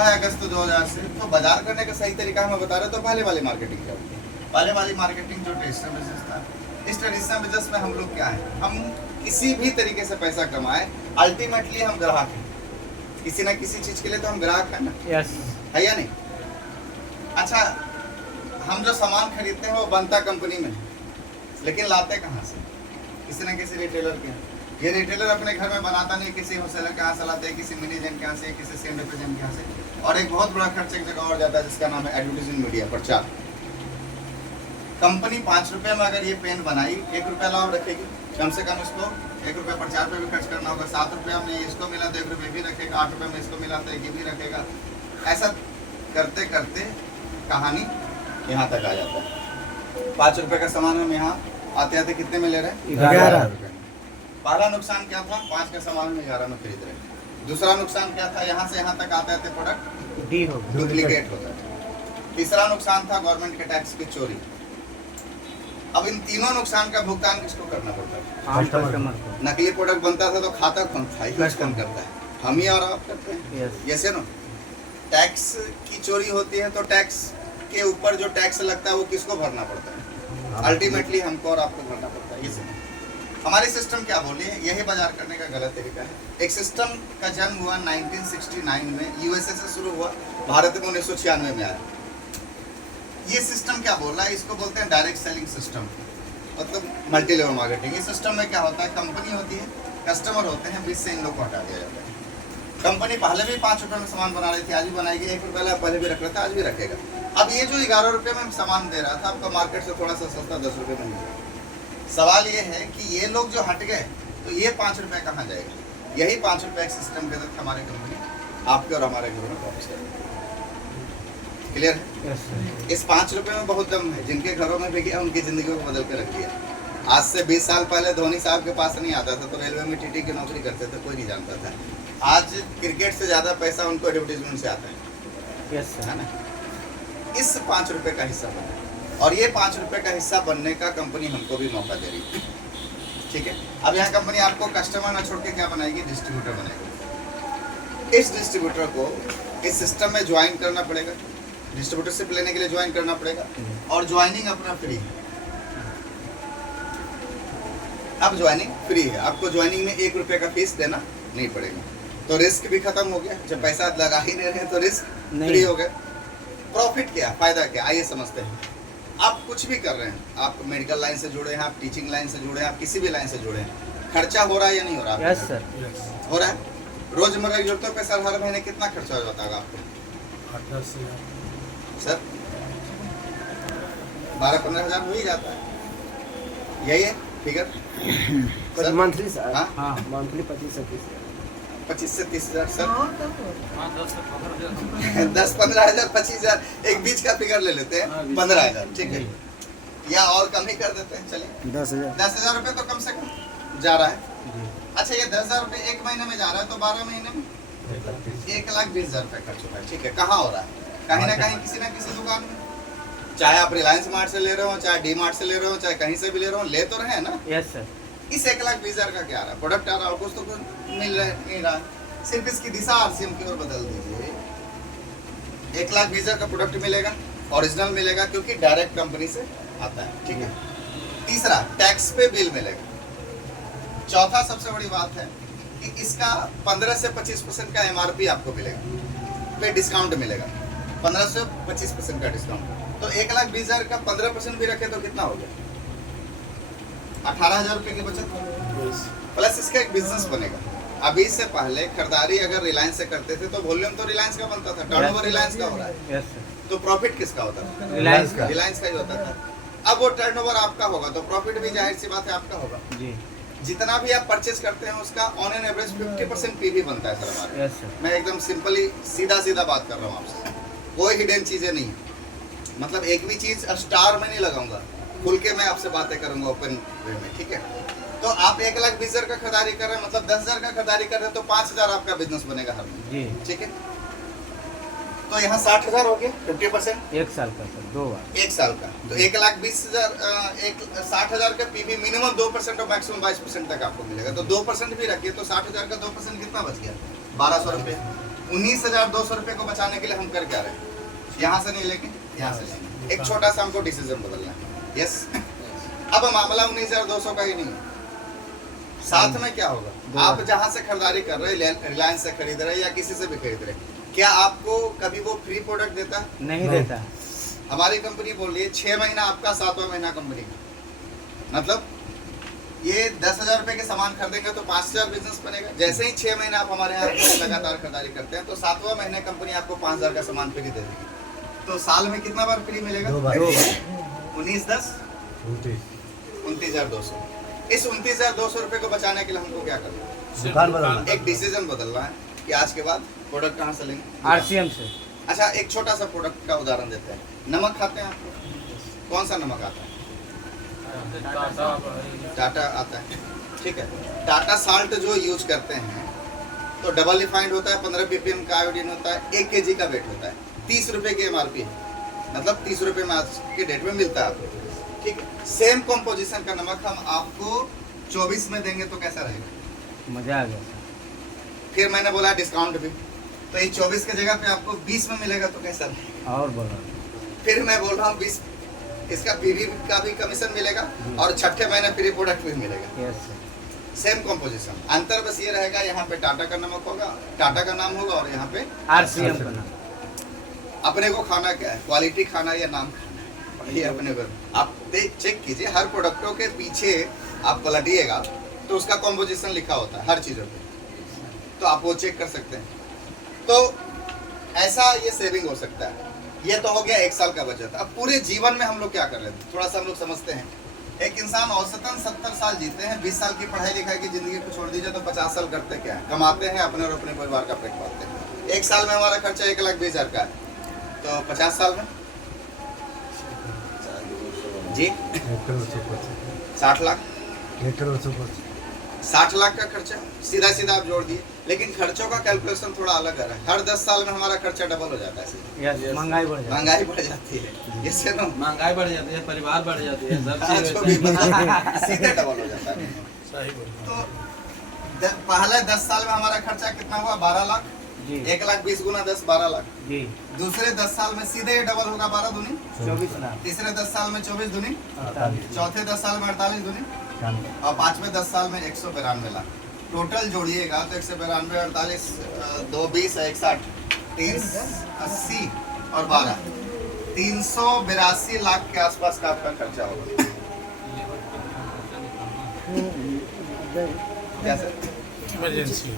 है अगस्त 2000 से। तो बाजार करने का सही तरीका हमें बता रहे, तो पहले वाली मार्केटिंग क्या होती है? पहले वाली मार्केटिंग जो ट्रेडिशनल बिजनेस था, इस ट्रेडिशनल बिजनेस में हम लोग क्या है, हम किसी भी तरीके से पैसा कमाए, अल्टीमेटली हम ग्राहक हैं। किसी ना किसी चीज के लिए तो हम ग्राहक हैं ना। यस है या नहीं? अच्छा, हम जो सामान खरीदते हैं वो बनता कंपनी में है, लेकिन लाते कहाँ से? किसी ना किसी रिटेलर के यहाँ। ये रिटेलर अपने घर में बनाता नहीं, किसी होलसेलर के यहाँ से लाते हैं, किसी मिनी एजेंट के यहाँ से, किसी सेम रिप्रेजेंट के यहाँ से। और एक बहुत बड़ा खर्च एक जगह और जाता है जिसका नाम है एडवर्टाइजिंग मीडिया, प्रचार। कंपनी 5 रुपये में अगर ये पेन बनाई, 1 रुपया लाभ रखेगी, कम से कम इसको 1 रुपया प्रचार पे भी खर्च करना होगा। 7 रुपया में इसको मिला तो 1 रुपये भी रखेगा, 8 रुपये में इसको मिला तो 1 भी रखेगा। ऐसा करते करते कहानी यहाँ तक आ जाता है। 5 रुपये का सामान हम यहाँ आते आते कितने में ले रहे हैं? 11 रुपये। पहला नुकसान क्या था? 5 का सामान हम 11 में खरीद रहे हैं। दूसरा नुकसान क्या था? यहाँ से यहाँ तक आते आते प्रोडक्ट डी हो डुप्लीकेट होता है। तीसरा नुकसान था गवर्नमेंट के टैक्स की चोरी। अब इन तीनों नुकसान का भुगतान किसको करना पड़ता है? कस्टमर को। नकली प्रोडक्ट बनता था तो खाता कौन था? यूज कौन करता है? हम ही और आप करते हैं। यस जैसे ना टैक्स की चोरी होती है तो टैक्स के ऊपर जो टैक्स लगता है वो किसको भरना पड़ता है? अल्टीमेटली हमको और आपको भरना पड़ता है। ये सब हमारी सिस्टम क्या बोली है, यही बाजार करने का गलत तरीका है। एक सिस्टम का जन्म हुआ 1969 में, यूएसए से शुरू हुआ, भारत में 1996 में आया। ये सिस्टम क्या बोल रहा है? इसको बोलते हैं डायरेक्ट सेलिंग सिस्टम, मतलब मल्टी लेवल मार्केटिंग। इस सिस्टम में क्या होता है, कंपनी होती है, कस्टमर होते हैं, बीच से इन लोग को हटा दिया जाता है। कंपनी पहले भी 5 रुपये में सामान बना रही थी, आज भी बनाएगी। 1 रुपये पहले भी रख रहा था, आज भी रखेगा। अब ये जो 11 रुपये में सामान दे रहा था, आपको मार्केट से थोड़ा सा सस्ता 10 रुपये में मिलेगा। सवाल ये है कि ये लोग जो हट गए तो ये 5 रुपये कहाँ जाएगा? यही 5 रुपये सिस्टम के तहत हमारी कंपनी आपके और हमारे घरों में वापस करेगी। क्लियर है? यस इस 5 रुपये में बहुत दम है। जिनके घरों में भी गया उनकी ज़िंदगी को बदल के रख दिया। आज से 20 साल पहले धोनी साहब के पास नहीं आता था तो रेलवे में टीटी की नौकरी करते थे, कोई नहीं जानता था। आज क्रिकेट से ज़्यादा पैसा उनको एडवर्टीजमेंट से आता है। यस है ना? इस 5 रुपये का हिस्सा बना, और ये 5 रुपये का हिस्सा बनने का कंपनी हमको भी मौका दे रही है। ठीक है, अब यहाँ कंपनी आपको कस्टमर ना छोड़ के क्या बनाएगी? डिस्ट्रीब्यूटर बनाएगी। इस डिस्ट्रीब्यूटर को इस सिस्टम में ज्वाइन करना पड़ेगा, डिस्ट्रीब्यूटरशिप लेने के लिए ज्वाइन करना पड़ेगा, और ज्वाइनिंग अपना फ्री है। अब ज्वाइनिंग फ्री है, आपको ज्वाइनिंग में 1 रुपये का फीस देना नहीं पड़ेगा। तो रिस्क भी खत्म हो गया, जब पैसा लगा ही नहीं रहे तो रिस्क फ्री हो गया। प्रॉफिट क्या, फायदा क्या, आइए समझते हैं। आप कुछ भी कर रहे हैं, आप मेडिकल लाइन से जुड़े हैं, आप टीचिंग लाइन से जुड़े हैं, आप किसी भी लाइन से जुड़े हैं, खर्चा हो रहा है या नहीं हो रहा? यस सर हो रहा है। रोजमर्रा की जरूरतों पे सर हर महीने कितना खर्चा हो जाता है आपको? 8-10 सर 12-15 हज़ार हो ही जाता है। यही है फिगर मंथली सर। हाँ? हाँ मंथली 25 25 से 30 हज़ार सर। 10-15 हज़ार 25 हज़ार एक बीच का फिगर ले लेते हैं, 15 हज़ार ठीक है, या और कम ही कर देते हैं। चलिए 10,000 रुपये तो कम से कम जा रहा है। अच्छा, ये 10,000 रुपये एक महीने में जा रहा है तो 12 महीने में 1,20,000 रुपये खर्च हो रहा है। ठीक है, कहाँ हो रहा है? कहीं ना कहीं किसी ना किसी दुकान में, चाहे आप रिलायंस मार्ट से ले रहे हो, चाहे डी मार्ट से ले रहे हो, चाहे कहीं से भी ले रहे हो, ले तो रहे हैं ना। Yes sir. इस 1,20,000 का क्या आ रहा है? प्रोडक्ट आ रहा है, कुछ तो कुछ मिल रहा नहीं रहा। सिर्फ इसकी दिशा आरसीएम की ओर बदल दीजिए, 1,20,000 का प्रोडक्ट मिलेगा, ओरिजिनल मिलेगा क्योंकि डायरेक्ट कंपनी से आता है। ठीक है। तीसरा, टैक्स पे बिल मिलेगा। चौथा सबसे बड़ी बात है कि इसका 15 से 25% का एमआरपी आपको मिलेगा, पे डिस्काउंट मिलेगा, 15 से 25% का डिस्काउंट। तो 1,20,000 का 15% भी रखे तो कितना हो गया? 18,000 रुपये की बचत, प्लस इसका एक बिजनेस बनेगा। अभी से पहले खरीदारी अगर रिलायंस से करते थे तो वॉल्यूम तो रिलायंस का बनता था, टर्नओवर रिलायंस का हो रहा है। Yes sir. तो प्रॉफिट किसका होता था? रिलायंस का। रिलायंस का ही होता था। अब वो टर्नओवर आपका होगा तो प्रॉफिट भी जाहिर सी बात है आपका होगा। जी जितना भी आप परचेज करते हैं उसका ऑन एन एवरेज 50% पीवी बनता है सर हमारा। Yes sir. मैं एकदम सिंपली सीधा बात कर रहा हूँ आपसे, कोई हिडन चीज़ें नहीं है। मतलब एक भी चीज़ स्टार में नहीं लगाऊंगा, खुल के मैं आपसे बातें करूंगा ओपन वे में। ठीक है, तो आप 1,20,000 का खरीदारी कर रहे हैं, मतलब 10,000 का खरीदारी कर रहे हैं तो 5,000 आपका बिजनेस बनेगा हर महीने। जी ठीक है, तो यहाँ 60,000 हो गया, 50%। 1 साल का सर, 2 बार 1 साल का तो 1,20,000 60,000 का पीवी मिनिमम 2% और मैक्सिमम 22% तक आपको मिलेगा। तो 2% भी रखिए तो 60,000 का 2% कितना बच गया? 1,200 रुपये। 19,200 रुपये को बचाने के लिए हम कर क्या रहे हैं? यहाँ से नहीं लेके यहाँ से लेंगे। एक छोटा सा हमको डिसीजन बदलना है। यस अब मामला 19,200 का ही नहीं है। साथ में क्या होगा, आप जहाँ से खरीदारी कर रहे हैं, रिलायंस से खरीद रहे हैं या किसी से भी खरीद रहे हैं, क्या आपको कभी वो फ्री प्रोडक्ट देता है? नहीं देता। हमारी कंपनी बोल रही है 6 महीना आपका, 7वां महीना कंपनी का। मतलब ये 10,000 रुपये के सामान खरीदेंगे तो 5,000 बिजनेस बनेगा। जैसे ही 6 महीना आप हमारे यहाँ लगातार खरीदारी करते हैं तो 7वां महीने कंपनी आपको 5,000 का सामान फ्री दे देगी। तो साल में कितना बार फ्री मिलेगा? 2 बार। 19, 10, 29,200। इस 29,200 रुपये को बचाने के लिए हमको क्या करना है? दुकान बदलना। एक डिसीजन बदलना है कि आज के बाद प्रोडक्ट कहाँ से लेंगे? RCM से। अच्छा, एक छोटा सा प्रोडक्ट का उदाहरण देते हैं। नमक खाते हैं आप? कौन सा नमक आता है? टाटा आता है, ठीक है। टाटा साल्ट जो यूज करते हैं तो डबल रिफाइंड होता है, 15 ppm का आयोडीन होता है, 1 kg का वेट होता है, 30 रुपये की MRP है, मतलब 30 रुपये में आज के डेट में मिलता है आपको, ठीक है। सेम कॉम्पोजिशन का नमक हम आपको 24 में देंगे तो कैसा रहेगा? मजा आ गया। फिर मैंने बोला डिस्काउंट भी, तो ये 24 की जगह पे आपको 20 में मिलेगा तो कैसा रहेगा? और बोलो। फिर मैं बोल रहा हूँ 20, इसका पीवी का भी कमीशन मिलेगा और छठे महीने फ्री प्रोडक्ट भी मिलेगा। यस। सेम कॉम्पोजिशन, अंतर बस ये रहेगा, यहाँ पे टाटा का नमक होगा, टाटा का नाम होगा, और यहाँ पे RCM का नाम। अपने को खाना क्या है, क्वालिटी खाना या नाम खाना है, ये अपने को आप चेक कीजिए। हर प्रोडक्टों के पीछे आप पलटिएगा तो उसका कॉम्पोजिशन लिखा होता है हर चीज़ों पे, तो आप वो चेक कर सकते हैं। तो ऐसा ये सेविंग हो सकता है। ये तो हो गया 1 साल का बचत। अब पूरे जीवन में हम लोग क्या कर लेते हैं, थोड़ा सा हम लोग समझते हैं। एक इंसान औसतन 70 साल जीते हैं, 20 साल की पढ़ाई लिखाई की जिंदगी को छोड़ दीजिए तो 50 साल करते क्या है? कमाते हैं अपने और अपने परिवार का पेट पालते हैं। 1 साल में हमारा खर्चा 1,20,000 का है, तो 50 साल में जी 60 लाख, 60 लाख का खर्चा सीधा सीधा आप जोड़ दिए। लेकिन खर्चों का कैलकुलेशन थोड़ा अलग है। हर 10 साल में हमारा खर्चा डबल हो जाता है। यस। महंगाई बढ़ जाती है। महंगाई बढ़ जाती है, इससे ना महंगाई बढ़ जाती है, परिवार बढ़ जाती है, सब हाँ, चीज जो भी सीधे डबल हो जाता है। सही बोल। तो पहले 10 साल में हमारा खर्चा कितना हुआ? 12 लाख। जी 1,20,000 गुना 10, 12 लाख। जी। दूसरे 10 साल में सीधे ये डबल होगा, 12 दूनी। 24 लाख। तीसरे 10 साल में 24 दूनी। 48। चौथे 10 साल में 48 दूनी। और पांचवें 10 साल में 192 लाख। टोटल जोड़िएगा तो 192, 48, 2, 20, 160, 380 और 12, 382 लाख के आसपास का आपका खर्चा होगा। क्या सर? इमरजेंसी।